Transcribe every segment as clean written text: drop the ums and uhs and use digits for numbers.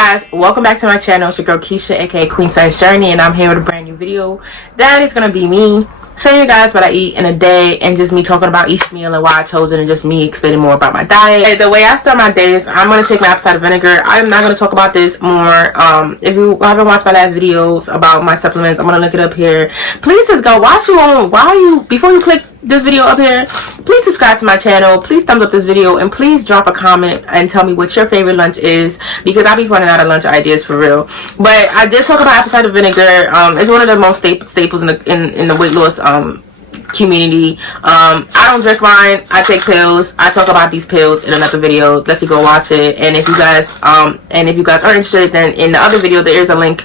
guys, welcome back to my channel. It's your girl Keisha, aka Queen Size Journey, and I'm here with a brand new video. That is gonna be me showing you guys what I eat in a day, and just me talking about each meal and why I chose it, and just me explaining more about my diet. The way I start my days, I'm gonna take my apple cider vinegar. I'm not gonna talk about this more. If you haven't watched my last videos about my supplements, I'm gonna link it up here. Please just go watch you on. Before you click this video up here, please subscribe to my channel, please thumbs up this video, and please drop a comment and tell me what your favorite lunch is, because I'll be running out of lunch ideas for real. But I did talk about apple cider vinegar. It's one of the most staples in the weight loss community. I don't drink wine, I take pills. I talk about these pills in another video. Definitely go watch it. And if you guys are interested, then in the other video there is a link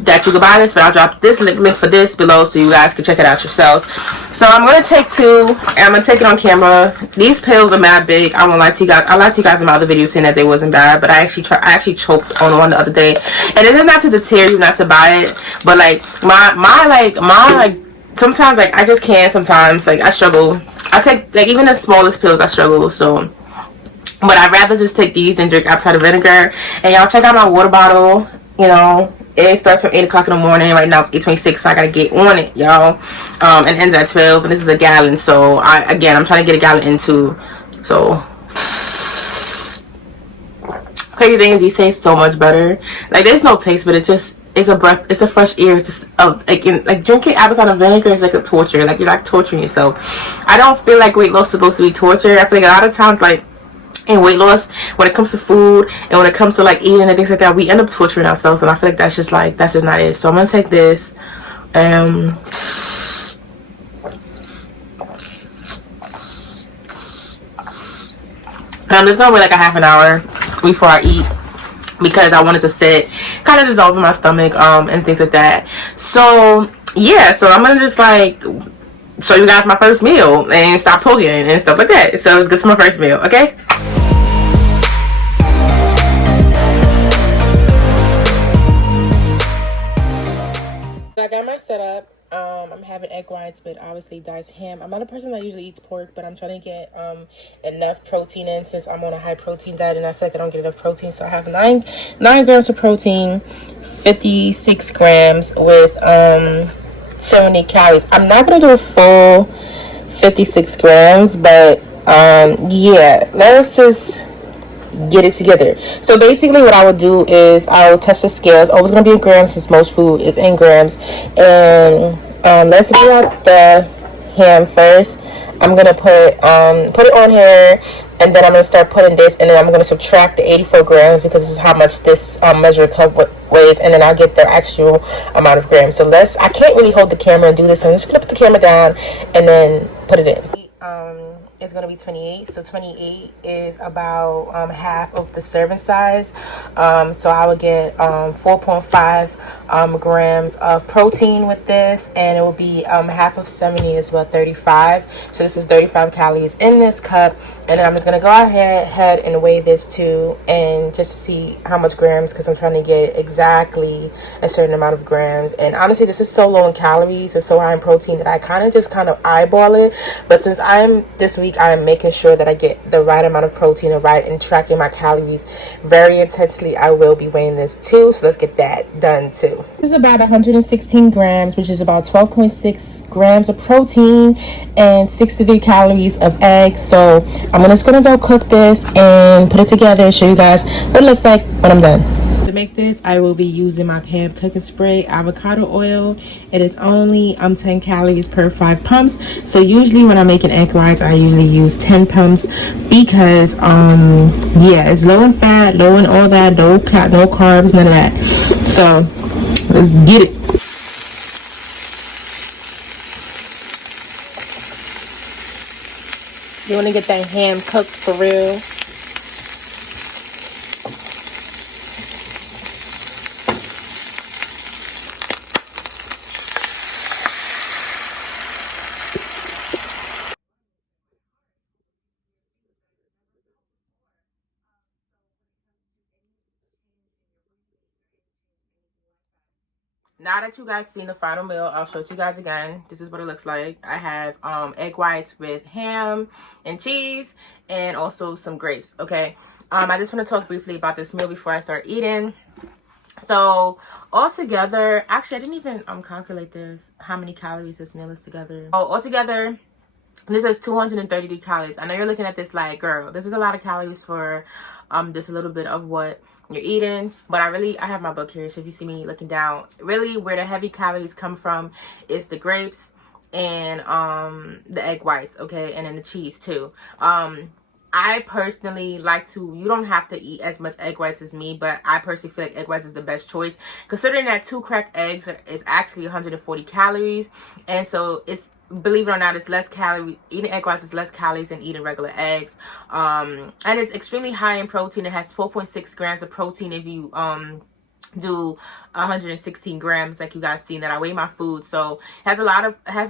that you can buy this, but I'll drop this link for this below so you guys can check it out yourselves. So I'm gonna take two, and I'm gonna take it on camera. These pills are mad big. I won't lie to you guys. I lied to you guys in my other video saying that they wasn't bad, but I actually choked on one the other day. And it is not to deter you not to buy it, but like my sometimes like I just can't. Sometimes like I struggle. I take like even the smallest pills I struggle. So, but I'd rather just take these than drink apple cider vinegar. And y'all check out my water bottle. You know, it starts from 8 o'clock in the morning. Right now it's 8:26, so I gotta get on it, y'all. And ends at 12, and this is a gallon. So I'm trying to get a gallon into. So crazy thing is, these taste so much better. Like there's no taste, but it's a breath. It's a fresh air. It's just like drinking apple cider vinegar is like a torture. Like you're like torturing yourself. I don't feel like weight loss is supposed to be torture. I feel like a lot of times, like in weight loss, when it comes to food and when it comes to like eating and things like that, we end up torturing ourselves, and I feel like that's just not it. So I'm gonna take this. I'm just gonna wait like a half an hour before I eat, because I wanted to sit, kind of dissolve in my stomach, and things like that. So yeah, so I'm gonna just like show you guys my first meal and stop talking and stuff like that. So let's get to my first meal, okay? So I got my setup. I'm having egg whites, but obviously diced ham. I'm not a person that usually eats pork, but I'm trying to get enough protein in, since I'm on a high protein diet, and I feel like I don't get enough protein. So I have 9 grams of protein, 56 grams with 70 calories. I'm not gonna do a full 56 grams, but yeah, let's just get it together. So basically what I would do is I will test the scales. Always going to be in grams, since most food is in grams. And let's get out the ham first. I'm going to put it on here, and then I'm going to start putting this, and then I'm going to subtract the 84 grams, because this is how much this measured cup weighs, and then I'll get the actual amount of grams. So I can't really hold the camera and do this, so I'm just going to put the camera down and then put it in. It's going to be 28, so 28 is about half of the serving size. So I would get 4.5 grams of protein with this, and it will be half of 70 is about 35. So this is 35 calories in this cup, and then I'm just going to go ahead and weigh this too, and just see how much grams, because I'm trying to get exactly a certain amount of grams. And honestly, this is so low in calories and so high in protein that I kind of eyeball it. But since this week I'm making sure that I get the right amount of protein and tracking my calories very intensely, I will be weighing this too. So let's get that done too. This is about 116 grams, which is about 12.6 grams of protein and 63 calories of eggs. So I'm just gonna go cook this and put it together and show you guys what it looks like when I'm done. To make this, I will be using my Pan cooking spray avocado oil. It is only 10 calories per 5 pumps. So usually when I'm making egg whites, I usually use 10 pumps, because yeah, it's low in fat, low in all that, no carbs, none of that. So let's get it. You want to get that ham cooked for real. Now that you guys seen the final meal, I'll show it to you guys again. This is what it looks like. I have egg whites with ham and cheese, and also some grapes. Okay, I just want to talk briefly about this meal before I start eating. So altogether, actually I didn't even calculate this, how many calories this meal is together. Oh, altogether this is 233 calories. I know you're looking at this like, girl, this is a lot of calories for just a little bit of what you're eating. But I have my book here, so if you see me looking down, really where the heavy calories come from is the grapes and the egg whites, okay, and then the cheese too. I personally like to, you don't have to eat as much egg whites as me, but I personally feel like egg whites is the best choice, considering that 2 cracked eggs is actually 140 calories. And so it's, believe it or not, it's less calorie. Eating egg whites is less calories than eating regular eggs. And it's extremely high in protein. It has 12.6 grams of protein if you do 116 grams, like you guys seen that I weigh my food. So it has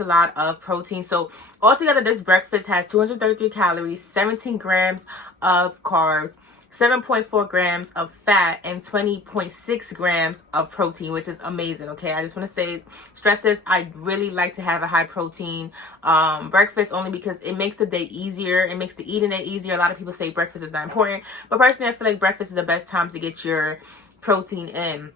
a lot of protein. So altogether this breakfast has 233 calories, 17 grams of carbs, 7.4 grams of fat, and 20.6 grams of protein, which is amazing. Okay, I just want to stress this. I really like to have a high protein breakfast, only because it makes the day easier. It makes the eating day easier. A lot of people say breakfast is not important, but personally I feel like breakfast is the best time to get your protein in.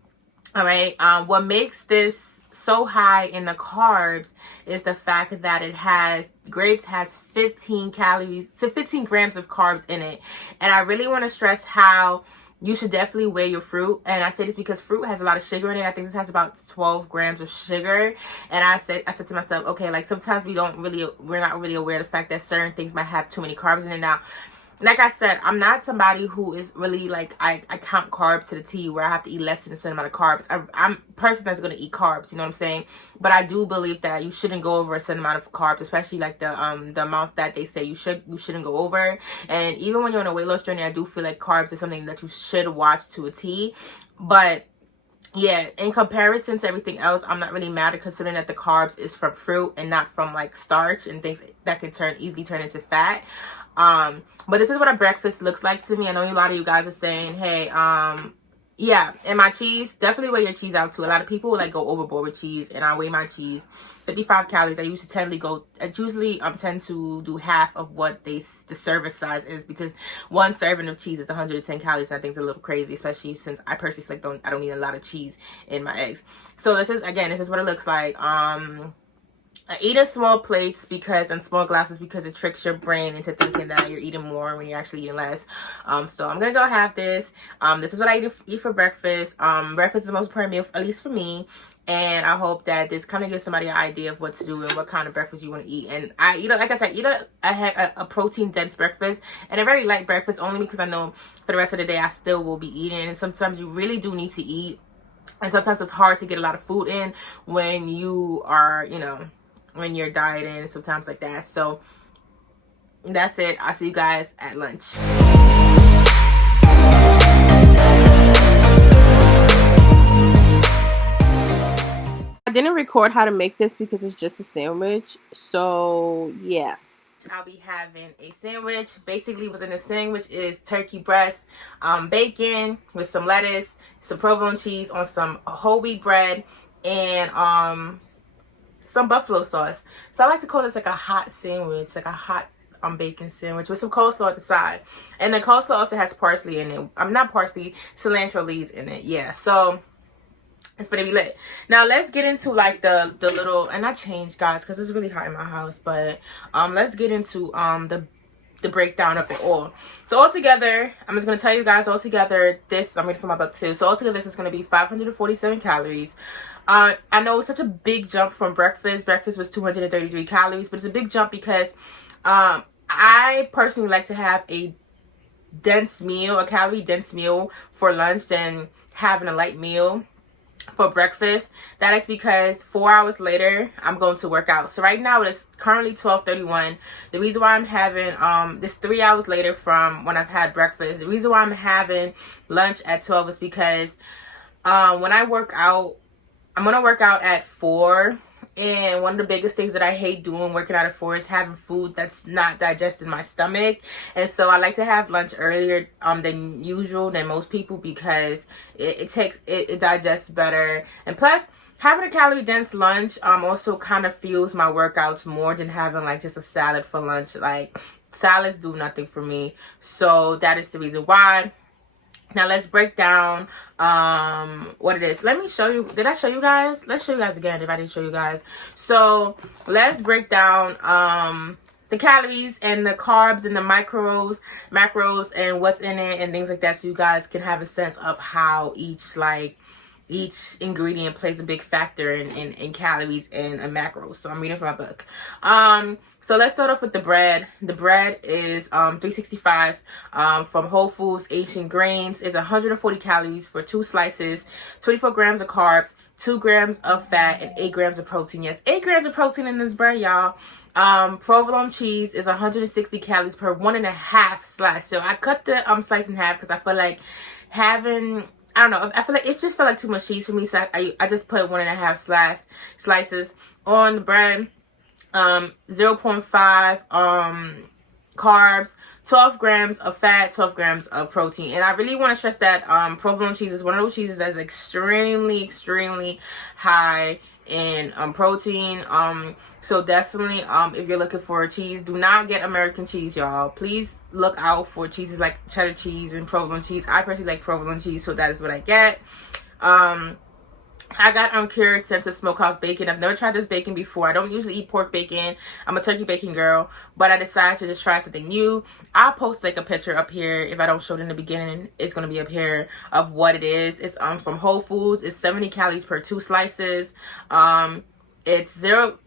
All right, what makes this so high in the carbs is the fact that grapes has 15 calories to 15 grams of carbs in it. And I really want to stress how you should definitely weigh your fruit. And I say this because fruit has a lot of sugar in it. I think this has about 12 grams of sugar. And I said to myself, okay, like sometimes we're not really aware of the fact that certain things might have too many carbs in it. Now, like I said, I'm not somebody who is really like, I count carbs to the T where I have to eat less than a certain amount of carbs. I'm a person that's going to eat carbs, you know what I'm saying? But I do believe that you shouldn't go over a certain amount of carbs, especially like the amount that they say you shouldn't go over. And even when you're on a weight loss journey, I do feel like carbs is something that you should watch to a T. But yeah, in comparison to everything else, I'm not really mad at, considering that the carbs is from fruit and not from like starch and things that can easily turn into fat. But this is what a breakfast looks like to me. I know a lot of you guys are saying, hey, yeah, and my cheese, definitely weigh your cheese out too. A lot of people will like go overboard with cheese, and I weigh my cheese 55 calories. I usually tend to do half of what the service size is, because one serving of cheese is 110 calories, and I think it's a little crazy, especially since I personally feel like I don't need a lot of cheese in my eggs. So this is what it looks like. I eat in small plates and small glasses because it tricks your brain into thinking that you're eating more when you're actually eating less. So I'm gonna go have this. This is what I eat for breakfast. Breakfast is the most important meal, at least for me. And I hope that this kind of gives somebody an idea of what to do and what kind of breakfast you want to eat. And I eat, like I said, a protein dense breakfast and a very light breakfast, only because I know for the rest of the day I still will be eating. And sometimes you really do need to eat. And sometimes it's hard to get a lot of food in when you are, when you're dieting and sometimes like that. So that's it. I'll see you guys at lunch. I didn't record how to make this because it's just a sandwich. So yeah, I'll be having a sandwich. Basically what's in the sandwich is turkey breast, bacon with some lettuce, some provolone cheese on some whole wheat bread, and some buffalo sauce. So I like to call this like a hot sandwich, like a hot bacon sandwich with some coleslaw at the side. And the coleslaw also has parsley in it. Not parsley, cilantro leaves in it. Yeah, so it's gonna be lit. Now let's get into like the little, and I changed, guys, because it's really hot in my house, but let's get into the breakdown of it all. So altogether, I'm just gonna tell you guys, altogether this, I'm reading from my book too, so altogether this is gonna be 547 calories. I know it's such a big jump from breakfast. Breakfast was 233 calories, but it's a big jump because I personally like to have a calorie dense meal for lunch than having a light meal for breakfast. That is because 4 hours later I'm going to work out. So right now it's currently 12:31. The reason why I'm having this 3 hours later from when I've had breakfast, the reason why I'm having lunch at 12 is because when I work out, I'm gonna work out at 4, and one of the biggest things that I hate doing working out at 4 is having food that's not digested in my stomach. And so I like to have lunch earlier than usual, than most people, because it digests better. And plus, having a calorie dense lunch also kind of fuels my workouts more than having like just a salad for lunch. Like salads do nothing for me. So that is the reason why. Now let's break down what it is. Let me show you. Did I show you guys? Let's show you guys again if I didn't show you guys. So let's break down the calories and the carbs and the macros and what's in it and things like that, so you guys can have a sense of how each ingredient plays a big factor in calories and macros. So I'm reading from my book. So let's start off with the bread. The bread is 365 from Whole Foods Asian Grains. It's 140 calories for 2 slices, 24 grams of carbs, 2 grams of fat, and 8 grams of protein. Yes, 8 grams of protein in this bread, y'all. Provolone cheese is 160 calories per 1.5 slice. So I cut the slice in half because I feel like having, I don't know, I feel like it just felt like too much cheese for me, so I just put 1.5 slices on the bread. 0.5 carbs, 12 grams of fat, 12 grams of protein. And I really want to stress that provolone cheese is one of those cheeses that's extremely high in protein. So definitely if you're looking for a cheese, do not get American cheese, y'all. Please look out for cheeses like cheddar cheese and provolone cheese. I personally like provolone cheese, so that is what I get. I got uncured scented smokehouse bacon. I've never tried this bacon before. I don't usually eat pork bacon. I'm a turkey bacon girl, but I decided to just try something new. I'll post like a picture up here. If I don't show it in the beginning, it's going to be up here of what it is. It's from Whole Foods. It's 70 calories per 2 slices. It's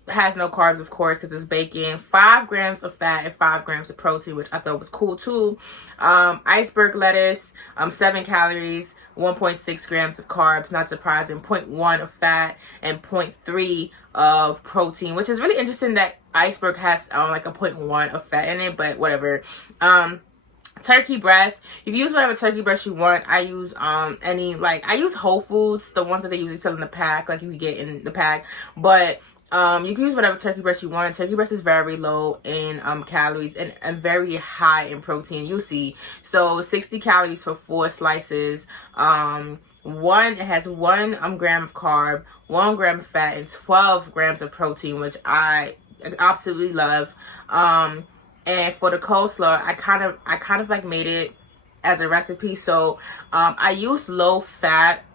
has no carbs, of course, because it's bacon. 5 grams of fat and 5 grams of protein, which I thought was cool too. Iceberg lettuce, 7 calories, 1.6 grams of carbs, not surprising, 0.1 of fat, and 0.3 of protein, which is really interesting that iceberg has like a 0.1 of fat in it, but whatever. Turkey breast, you can use whatever turkey breast you want. I use I use Whole Foods, the ones that they usually sell in the pack, like you can get in the pack, but you can use whatever turkey breast you want. Turkey breast is very low in calories and very high in protein, you'll see. So 60 calories for 4 slices. It has 1 gram of carb, 1 gram of fat, and 12 grams of protein, which I absolutely love. And for the coleslaw, I kind of like made it as a recipe. So I use low fat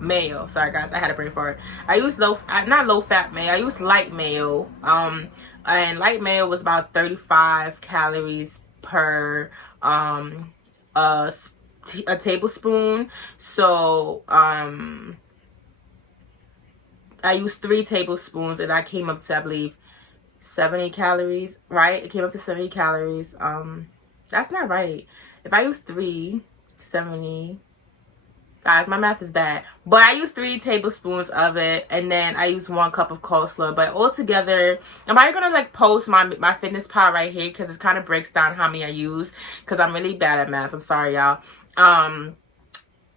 mayo. Sorry guys, I had a brain fart. I use not low fat mayo. I use light mayo. And light mayo was about 35 calories per a tablespoon. So I used 3 tablespoons and I came up to, I believe, 70 calories, right? It came up to 70 calories. That's not right. If I use 370, guys, my math is bad. But I use 3 tablespoons of it, and then I use 1 cup of coleslaw. But altogether, am I gonna like post my fitness pal right here, because it kind of breaks down how many I use, because I'm really bad at math. I'm sorry, y'all.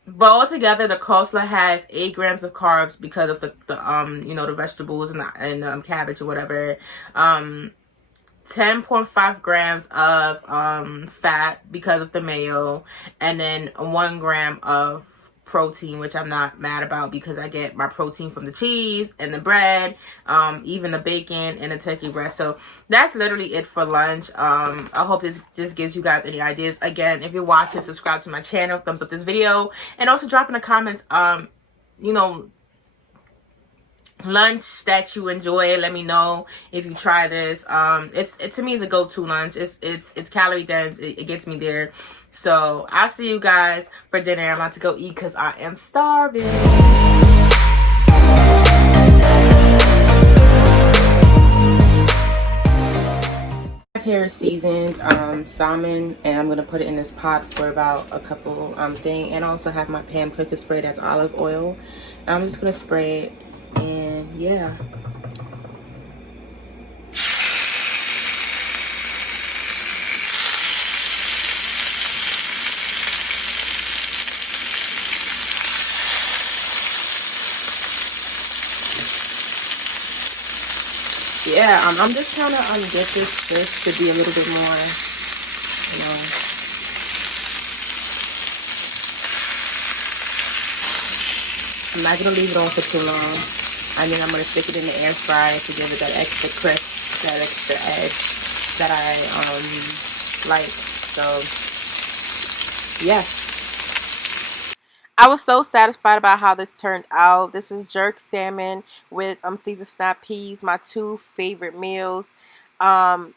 But altogether, the coleslaw has 8 grams of carbs because of the the vegetables and cabbage or whatever. 10.5 grams of fat because of the mayo, and then 1 gram of protein, which I'm not mad about because I get my protein from the cheese and the bread, even the bacon and the turkey breast. So that's literally it for lunch. I hope this just gives you guys any ideas. Again, if you're watching, subscribe to my channel, thumbs up this video, and also drop in the comments lunch that you enjoy. Let me know if you try this. To me, it's a go-to lunch. It's calorie dense. It gets me there. So I'll see you guys for dinner. I'm about to go eat because I am starving. Here is seasoned salmon, and I'm gonna put it in this pot for about a couple thing, and I also have my pan cooker spray that's olive oil. I'm just gonna spray it, and yeah. Yeah, I'm just trying to get this fish to be a little bit more, I'm not going to leave it on for too long. I mean, I'm going to stick it in the air fryer to give it that extra crisp, that extra edge. that I like. So yeah. I was so satisfied about how this turned out. This is jerk salmon with seasoned snap peas, my two favorite meals. I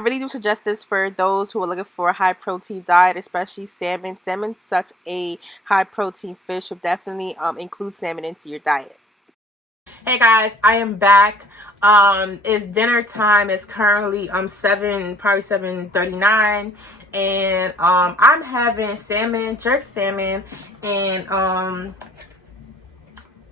really do suggest this for those who are looking for a high protein diet, especially salmon. Salmon's such a high protein fish, so definitely include salmon into your diet. Hey guys, I am back. It's dinner time. It's currently 7:39, and I'm having salmon, jerk salmon, and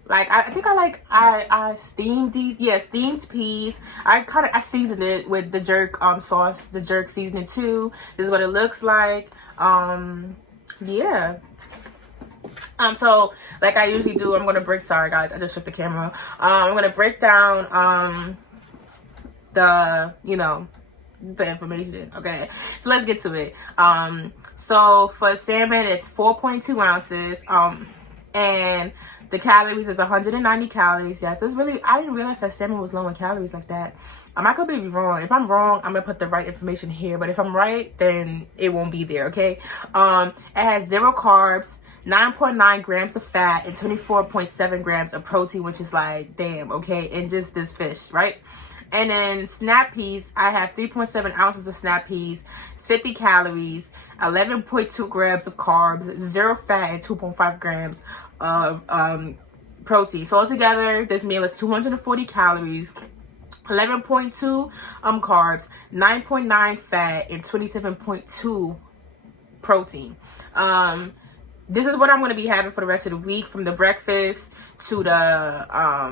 like I think I steamed these. Yeah, steamed peas. I seasoned it with the jerk sauce, the jerk seasoning too. This is what it looks like. Yeah. So like I usually do, I'm gonna break. Sorry guys, I just shook the camera. I'm gonna break down the the information. Okay, so let's get to it. So for salmon, it's 4.2 ounces. And the calories is 190 calories. Yes, it's really, I didn't realize that salmon was low in calories like that. I could be wrong. If I'm wrong, I'm gonna put the right information here. But if I'm right, then it won't be there. Okay. It has 0 carbs, 9.9 grams of fat, and 24.7 grams of protein, which is like, damn, okay, in just this fish, right? And then snap peas, I have 3.7 ounces of snap peas, 50 calories, 11.2 grams of carbs, 0 fat, and 2.5 grams of protein. So altogether, this meal is 240 calories, 11.2 carbs, 9.9 fat, and 27.2 protein. This is what I'm going to be having for the rest of the week, from the breakfast to the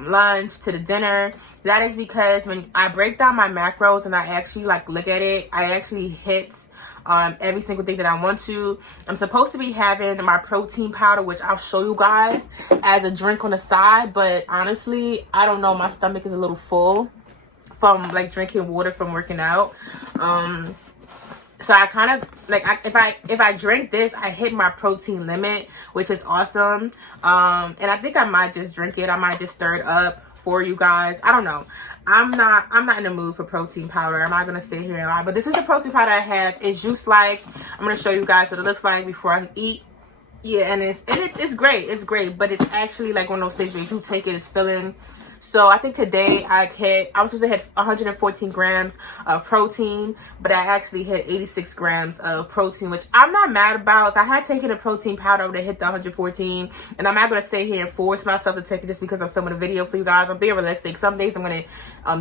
lunch to the dinner. That is because when I break down my macros and I actually like look at it, I actually hit every single thing that I want to. I'm supposed to be having my protein powder, which I'll show you guys as a drink on the side. But honestly, I don't know. My stomach is a little full from like drinking water from working out. So I kind of like, if I drink this, I hit my protein limit, which is awesome. And I think I might just drink it. I might just stir it up for you guys. I don't know. I'm not in the mood for protein powder. I'm not gonna sit here and lie. But this is the protein powder I have. It's juice like. I'm gonna show you guys what it looks like before I eat. Yeah, and it's great. It's great, but it's actually like one of those things where you do take it, it's filling. So I think today I was supposed to hit 114 grams of protein, but I actually hit 86 grams of protein, which I'm not mad about. If I had taken a protein powder, I would have hit the 114. And I'm not going to sit here and force myself to take it just because I'm filming a video for you guys. I'm being realistic. Some days I'm going to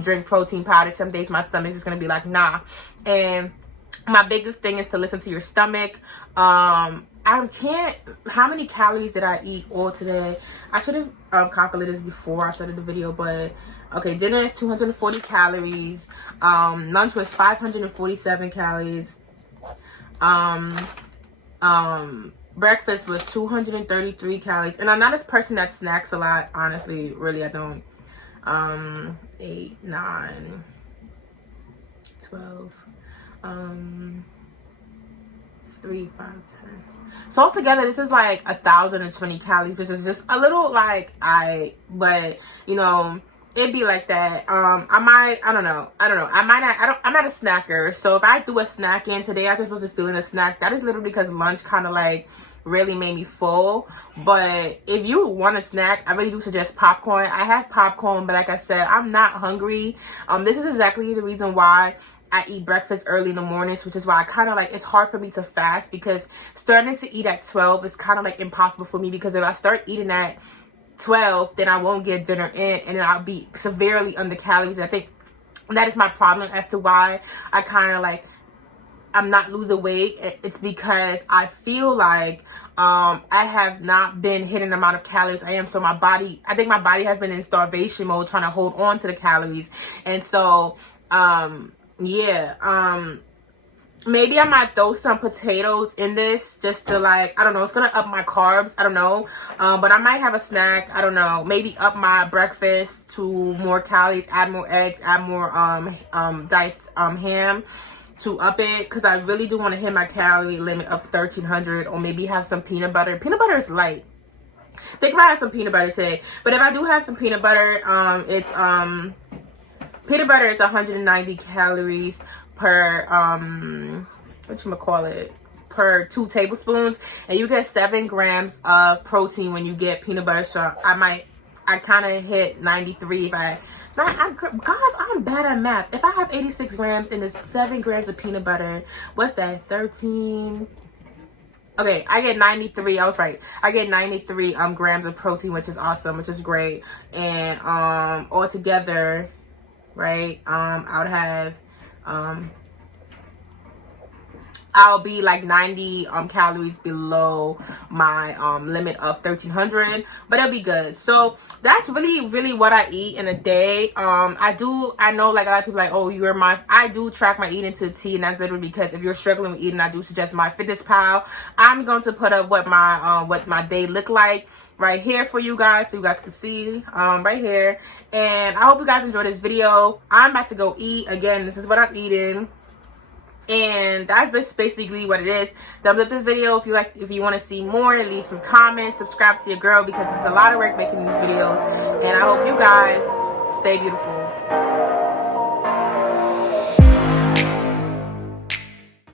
drink protein powder. Some days my stomach is going to be like, nah. And my biggest thing is to listen to your stomach. How many calories did I eat all today? I should have calculated this before I started the video, but okay, dinner is 240 calories. Lunch was 547 calories. Breakfast was 233 calories. And I'm not a person that snacks a lot, honestly. Really, I don't. 8, 9, 12, 3, 5, 10. So altogether, this is like 1,020 calories, which is just a little like but you know, it'd be like that. I'm not a snacker. So if I do a snack in today, I just wasn't feeling a snack. That is literally because lunch kind of like really made me full. But if you want a snack, I really do suggest popcorn. I have popcorn, but like I said, I'm not hungry. This is exactly the reason why I eat breakfast early in the mornings, which is why I kind of like, it's hard for me to fast, because starting to eat at 12 is kind of like impossible for me, because if I start eating at 12, then I won't get dinner in, and then I'll be severely under calories. I think that is my problem as to why I kind of like, I'm not losing weight. It's because I feel like I have not been hitting the amount of calories I am. So I think my body has been in starvation mode, trying to hold on to the calories. And so, maybe I might throw some potatoes in this just to like, I don't know, it's gonna up my carbs, I don't know, but I might have a snack, I don't know, maybe up my breakfast to more calories, add more eggs, add more diced ham to up it, because I really do want to hit my calorie limit of 1,300, or maybe have some peanut butter. Peanut butter is light. I think I might have some peanut butter today, but if I do have some peanut butter, peanut butter is 190 calories per per 2 tablespoons, and you get 7 grams of protein when you get peanut butter. So I kind of hit 93 if guys, I'm bad at math. If I have 86 grams and there's 7 grams of peanut butter, what's that, 13? Okay, I get 93. I was right. I get 93 grams of protein, which is awesome, which is great. And altogether, right, I would have I'll be like 90 calories below my limit of 1300, but it'll be good. So that's really what I eat in a day. I know like a lot of people are like, oh, I do track my eating to a T, and that's literally because if you're struggling with eating, I do suggest MyFitnessPal. I'm going to put up what my day look like right here for you guys, so you guys can see right here. And I hope you guys enjoyed this video. I'm about to go eat. Again, this is what I'm eating. And that's basically what it is. Thumbs up this video if you want to see more. Leave some comments, subscribe to your girl, because it's a lot of work making these videos. And I hope you guys stay beautiful.